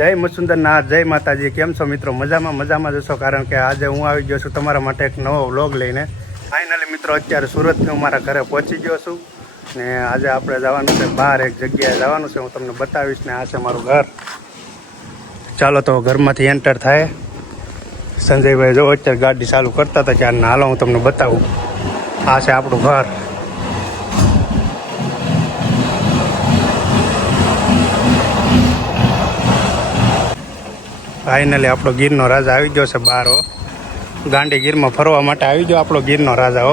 જય મસુંદરનાથ જય માતાજી કેમ છો મિત્રો મજામાં મજામાં જશો કારણ કે આજે હું આવી ગયો છું તમારા માટે એક નવો વ્લોગ લઈને ફાઇનલી મિત્રો અત્યારે સુરતથી હું મારા ઘરે પહોંચી ગયો છું ને આજે આપણે જવાનું છે બહાર એક જગ્યાએ જવાનું છે હું તમને બતાવીશ ને આ છે મારું ઘર ચાલો તો ઘરમાંથી એન્ટર થાય સંજયભાઈ જો અત્યારે ગાડી ચાલુ કરતા હતા કે આ હું તમને બતાવું આ છે આપણું ઘર ફાઇનલી આપણો ગીરનો રાજા આવી ગયો છે બારો ગાંડી ગીરમાં ફરવા માટે આવી ગયો આપણો ગીરનો રાજા હો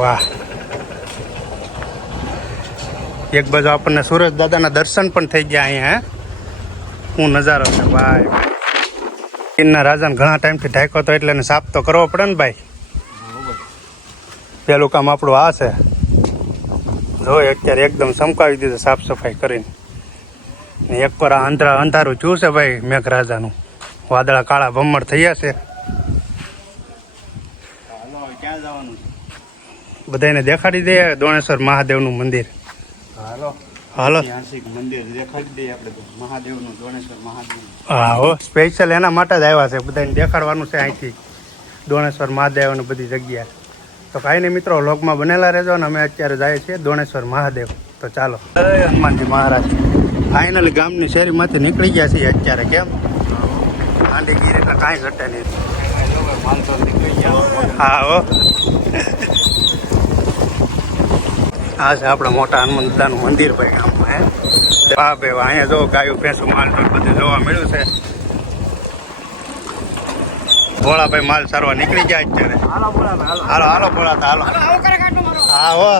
વાહ એક બાજુ આપણને સુરજ દાદાના દર્શન પણ થઈ ગયા અહીંયા હું નજારો છે ભાઈ ગીરના રાજાને ઘણા ટાઈમથી ઢાંક્યો તો એટલે એને સાફ તો કરવો પડે ને ભાઈ પહેલું કામ આપણું આ છે જો અત્યારે એકદમ ચમકાવી દીધું સાફ સફાઈ કરીને ને એક પર અંધરા અંધારું જોયું છે ભાઈ મેઘરાજાનું વાદળા કાળા ભમર થયા છે બધાને દેખાડી દે દોણેશ્વર મહાદેવનું મંદિર હાલો હાલો હા હો સ્પેશિયલ એના માટે જ આવ્યા છે બધાને દેખાડવાનું છે અહીંથી દોણેશ્વર મહાદેવની બધી જગ્યા તો કાંઈ નહીં મિત્રો લોગમાં બનેલા રહેજો ને અમે અત્યારે જઈએ છીએ દોણેશ્વર મહાદેવ તો ચાલો હનુમાનજી મહારાજ ફાઇનલ ગામની શેરીમાંથી નીકળી ગયા છીએ અત્યારે કેમ હાંડી ગીર એટલે કાંઈ ઘટે નહીં હા હો આ છે આપણા મોટા હનુમંતદાનું મંદિર ભાઈ ગામમાં હે હા ભાઈ અહીંયા જો ગાયું ભેંસું માલ બધું જોવા મળ્યું છે ભોળાભાઈ માલ સારવા નીકળી ગયા અત્યારે હાલો હાલો ભોળા હાલો હાલો હા હો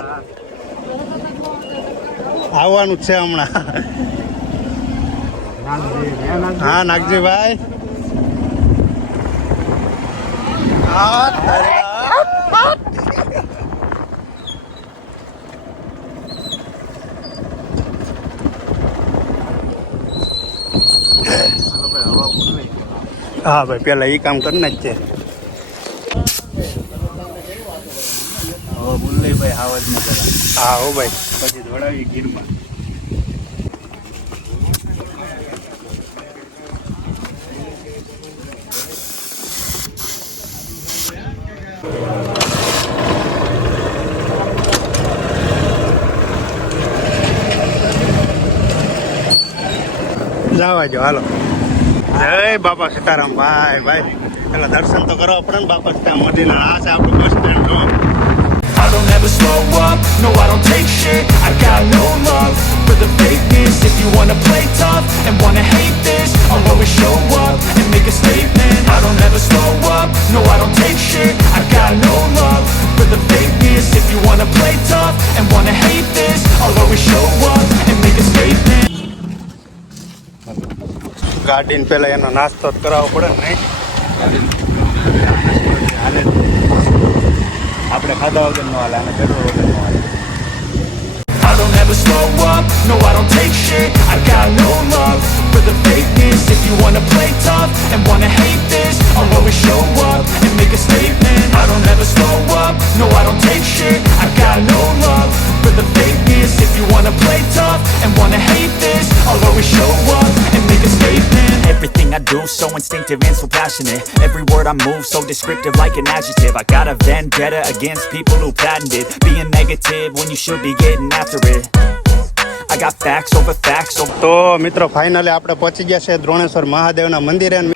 આવવાનું છે હમણાં હા નાગજીભાઈ હા ભાઈ પેલા એ કામ કરી નાખજે હવે મુરલીભાઈ હાવજમાં પેલા હા હો ભાઈ પછી ધોળાવી ગીરમાં જવા જો હાલો જય બાપા સીતારામ ભાઈ ભાઈ પેલા દર્શન તો કરવા પડે ને બાપા સીતારામ મોટી આ છે આપણું બસ સ્ટેન્ડ જો don't ever slow up, no I don't take shit I got no love for the fakeness If you wanna play tough and wanna hate this I'll always show up and make a statement I don't ever slow up, no I don't take shit I got no love for the fakeness If you wanna play tough and wanna hate this I'll always show up and make a statement ગાડીને પેલા એનો નાસ્તો જ કરાવવો પડે ને નહીં હાલે આપણે ખાધા વગર નો હાલે અને પેટ્રોલ વગર નો હાલે I don't ever slow up, no I don't take shit I got no love for the fakeness I do so instinctive and so passionate Every word I move so descriptive like an adjective I got a vendetta against people who patented Being negative when you should be getting after it I got facts over facts over તો મિત્રો finally આપણે પહોંચી ગયા છે દ્રોણેશ્વર મહાદેવના મંદિરે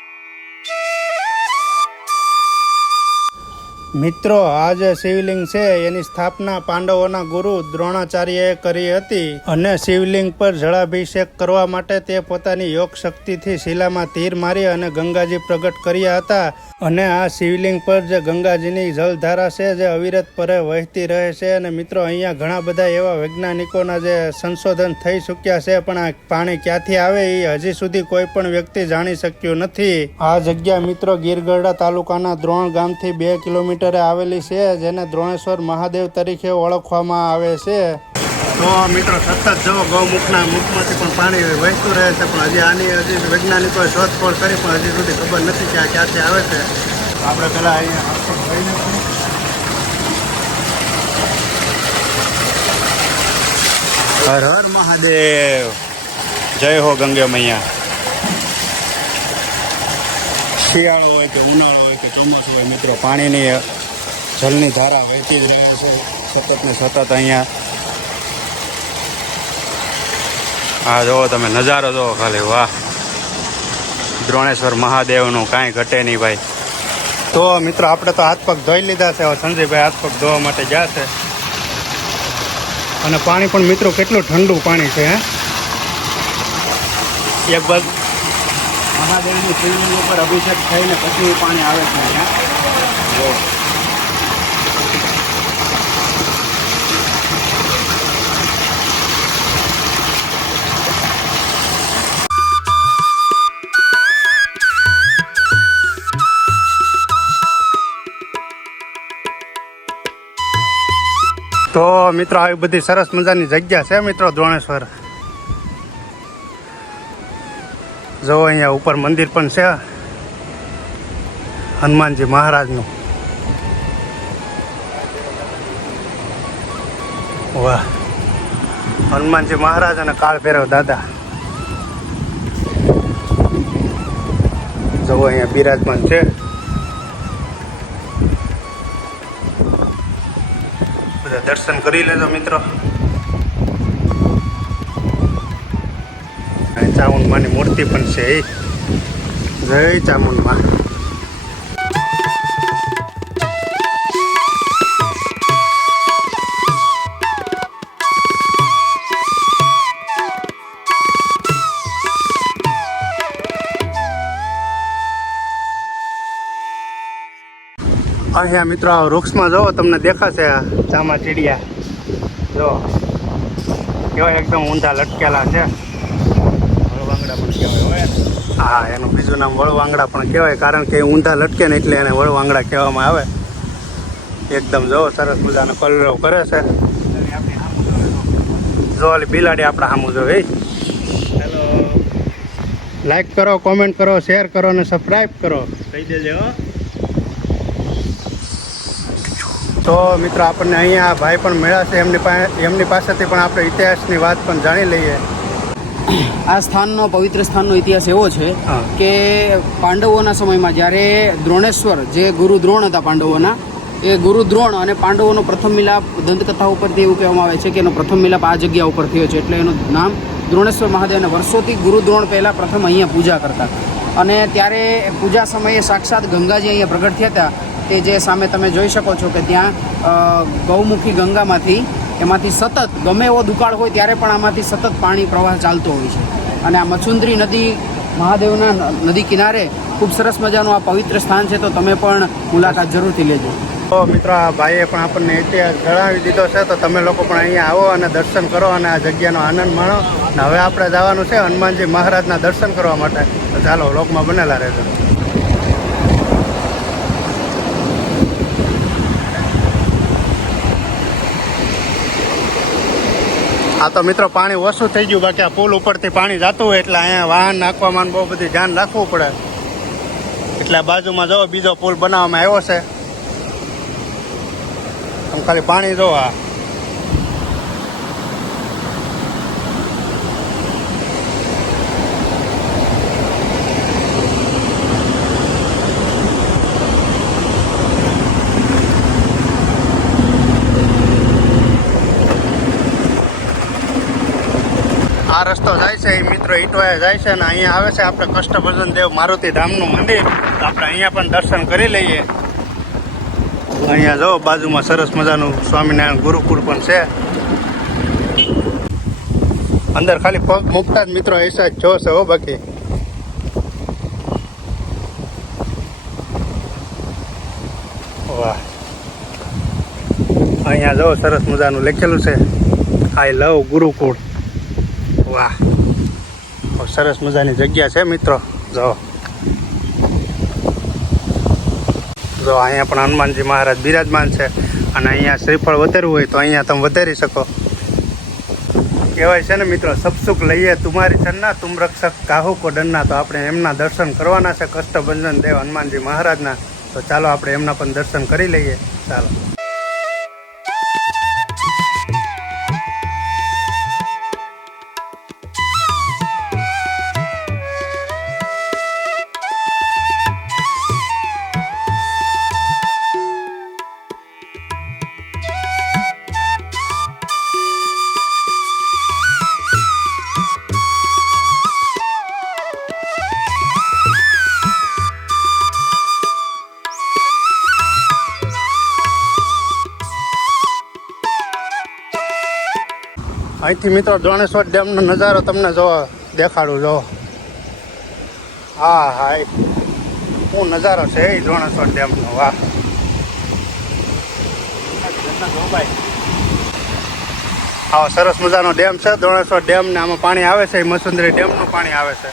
મિત્રો આ જે શિવલિંગ છે એની સ્થાપના પાંડવોના ગુરુ દ્રોણાચાર્યએ કરી હતી અને શિવલિંગ પર જળાભિષેક કરવા માટે તે પોતાની યોગ શક્તિથી શિલામાં તીર મારી અને ગંગાજી પ્રગટ કર્યા હતા અને આ શિવલિંગ પર જે ગંગાજીની જલધારા છે જે અવિરત પરે વહેતી રહે છે અને મિત્રો અહીંયા ઘણા બધા એવા વૈજ્ઞાનિકોના જે સંશોધન થઈ ચૂક્યા છે પણ આ પાણી ક્યાંથી આવે એ હજી સુધી કોઈ પણ વ્યક્તિ જાણી શક્યું નથી આ જગ્યા મિત્રો ગીરગઢડા તાલુકાના દ્રોણ ગામથી બે કિલોમીટર કિલોમીટરે આવેલી છે જેને દ્રોણેશ્વર મહાદેવ તરીકે ઓળખવામાં આવે છે તો મિત્રો સતત જો ગૌમુખના મુખમાંથી પણ પાણી વહેતું રહે છે પણ હજી આની હજી વૈજ્ઞાનિકોએ શોધ પણ કરી પણ હજી સુધી ખબર નથી કે આ ક્યાંથી આવે છે આપણે પહેલાં અહીંયા હર હર મહાદેવ જય હો ગંગે મૈયા શિયાળો હોય કે ઉનાળો હોય કે ચોમાસું હોય મિત્રો પાણીની જલની ધારા વહેતી જ રહે છે સતત ને સતત અહીંયા આ જુઓ તમે નજારો જુઓ ખાલી વાહ દ્રોણેશ્વર મહાદેવનું કાંઈ ઘટે નહીં ભાઈ તો મિત્રો આપણે તો હાથ પગ ધોઈ લીધા છે હવે સંજયભાઈ હાથ પગ ધોવા માટે જશે અને પાણી પણ મિત્રો કેટલું ઠંડુ પાણી છે હે એક બાજુ મહાદેવની શિવલિંગ ઉપર અભિષેક થઈને પછી પાણી આવે છે તો મિત્રો આવી બધી સરસ મજાની જગ્યા છે મિત્રો દ્રોણેશ્વર જો અહીંયા ઉપર મંદિર પણ છે હનુમાનજી મહારાજનું વાહ હનુમાનજી મહારાજ અને કાળ ભૈરવ દાદા જવો અહીંયા બિરાજમાન છે બધા દર્શન કરી લેજો મિત્રો ચામુંડમાની મૂર્તિ પણ છે જય ચામુંડમાં અહીંયા મિત્રો વૃક્ષમાં જુઓ તમને દેખાશે ચામા ચીડિયા જો કેવા એકદમ ઊંધા લટકેલા છે હા એનું બીજું નામ વળવાંગડા પણ કહેવાય કારણ કે ઊંધા લટકે ને એટલે એને વળવાંગડા કહેવામાં આવે એકદમ જો સરસ મજાનો કલરવ કરે છે જો ઓલી બિલાડી આપણે સામું જોવે હેલો લાઈક કરો કોમેન્ટ કરો શેર કરો ને સબસ્ક્રાઈબ કરો કહી દેજો તો મિત્રો આપણને અહીંયા ભાઈ પણ મળ્યા છે એમની પાસે એમની પાસેથી પણ આપણે ઇતિહાસની વાત પણ જાણી લઈએ આ સ્થાનનો પવિત્ર સ્થાનનો ઇતિહાસ એવો છે કે પાંડવોના સમયમાં જ્યારે દ્રોણેશ્વર જે ગુરુ દ્રોણ હતા પાંડવોના એ ગુરુ દ્રોણ અને પાંડવોનો પ્રથમ મિલાપ દંતકથા ઉપરથી એવું કહેવામાં આવે છે કે એનો પ્રથમ મિલાપ આ જગ્યા ઉપર થયો છે એટલે એનું નામ દ્રોણેશ્વર મહાદેવને વર્ષોથી ગુરુ દ્રોણ પહેલાં પ્રથમ અહીંયા પૂજા કરતા અને ત્યારે પૂજા સમયે સાક્ષાત ગંગાજી અહીંયા પ્રગટ થયા હતા કે જે સામે તમે જોઈ શકો છો કે ત્યાં ગૌમુખી ગંગામાંથી એમાંથી સતત ગમે એવો દુકાળ હોય ત્યારે પણ આમાંથી સતત પાણી પ્રવાહ ચાલતો હોય છે અને આ મચુંદરી નદી મહાદેવના નદી કિનારે ખૂબ સરસ મજાનું આ પવિત્ર સ્થાન છે તો તમે પણ મુલાકાત જરૂરથી લેજો તો મિત્રો આ ભાઈએ પણ આપણને ઇતિહાસ જણાવી દીધો છે તો તમે લોકો પણ અહીંયા આવો અને દર્શન કરો અને આ જગ્યાનો આનંદ માણો અને હવે આપણે જવાનું છે હનુમાનજી મહારાજના દર્શન કરવા માટે ચાલો લોકમાં બનેલા રહેજો આ તો મિત્રો પાણી ઓછું થઈ ગયું બાકી આ પુલ ઉપરથી પાણી જતું હોય એટલે અહીંયા વાહન નાખવામાં બહુ બધું ધ્યાન રાખવું પડે એટલે બાજુમાં જો બીજો પુલ બનાવવામાં આવ્યો છે આમ ખાલી પાણી જો આ ઇટોયા જાય છે અને અહીંયા આવે છે આપણે કષ્ટભજન દેવ મારુતિ ધામનું મંદિર તો આપણે અહીંયા પણ દર્શન કરી લઈએ અહીંયા જો બાજુમાં સરસ મજાનું સ્વામિનારાયણ ગુરુકુળ પણ છે અંદર ખાલી પગ મૂકતા જ મિત્રો એસા જ જોશે હો બાકી વાહ અહીંયા જો સરસ મજાનું લખેલું છે આઈ લવ ગુરુકુળ વાહ સરસ મજાની જગ્યા છે મિત્રો જો જો અહીંયા પણ હનુમાનજી મહારાજ બિરાજમાન છે અને અહીંયા શ્રીફળ વધારવું હોય તો અહીંયા તમે વધારી શકો કહેવાય છે ને મિત્રો સપસુખ લઈએ તુમારી ચન્ના તુમ રક્ષક કાહુ કો ડન્ના તો આપણે એમના દર્શન કરવાના છે કષ્ટભંજન દેવ હનુમાનજી મહારાજના તો ચાલો આપણે એમના પણ દર્શન કરી લઈએ ચાલો અહીંથી મિત્રો દોણેશ્વર ડેમનો નજારો તમને જો દેખાડું જો હા હા શું નજારો છે એ દોણેશ્વર ડેમનો વાહ આવો સરસ મજાનો ડેમ છે દોણેશ્વર ડેમ ને આમાં પાણી આવે છે એ મસુંદરી ડેમનું પાણી આવે છે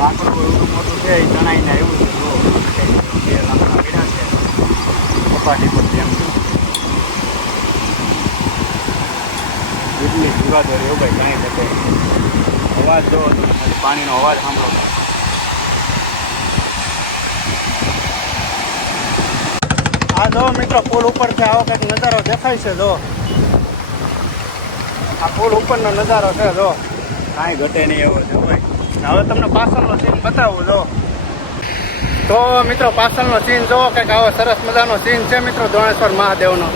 લાકડું એવું મોટું છે એ જણાઈને આવ્યું છે સપાટી પર જેમ દૂધની જુગાદો રહ્યો ભાઈ કાંઈ જતો અવાજ જો હતો પાણીનો અવાજ સાંભળો આ જો મિત્રો પુલ ઉપર ઉપરથી આવો કંઈક નજારો દેખાય છે જો આ પુલ ઉપરનો નજારો છે જો કાંઈ ઘટે નહીં એવો જો ભાઈ હવે તમને પાછળનો સીન બતાવું જો તો મિત્રો પાછળનો સીન જોવો કંઈક આવો સરસ મજાનો સીન છે મિત્રો દ્રોણેશ્વર મહાદેવનો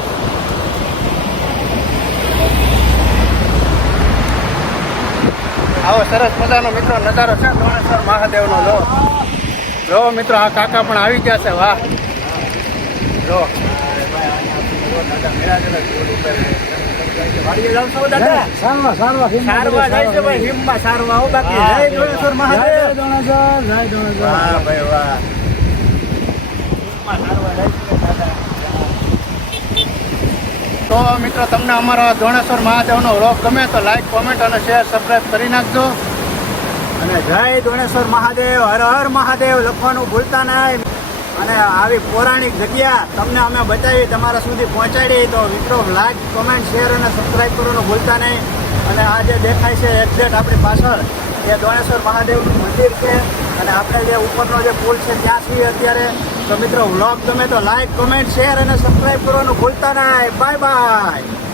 આવો સરસ મજાનો મિત્રો નજારો છે દ્રોણેશ્વર મહાદેવનો લો જો મિત્રો આ કાકા પણ આવી ગયા છે વાહ જો સારવા સારવા તો મિત્રો તમને અમારો ધોણેશ્વર મહાદેવનો વ્લોગ ગમે તો લાઈક કોમેન્ટ અને શેર સબસ્ક્રાઈબ કરી નાખજો અને જય ધોણેશ્વર મહાદેવ હર હર મહાદેવ લખવાનું ભૂલતા નહીં અને આવી પૌરાણિક જગ્યા તમને અમે બતાવી તમારા સુધી પહોંચાડી તો મિત્રો લાઈક કોમેન્ટ શેર અને સબસ્ક્રાઈબ કરવાનું ભૂલતા નહીં અને આ જે દેખાય છે એક્ઝેટ આપણી પાછળ એ ધોણેશ્વર મહાદેવનું મંદિર છે અને આપણે જે ઉપરનો જે પુલ છે ત્યાં છીએ અત્યારે તો મિત્રો વ્લોગ ગમે તો લાઈક કોમેન્ટ શેર અને સબસ્ક્રાઈબ કરવાનું ભૂલતા નહીં બાય બાય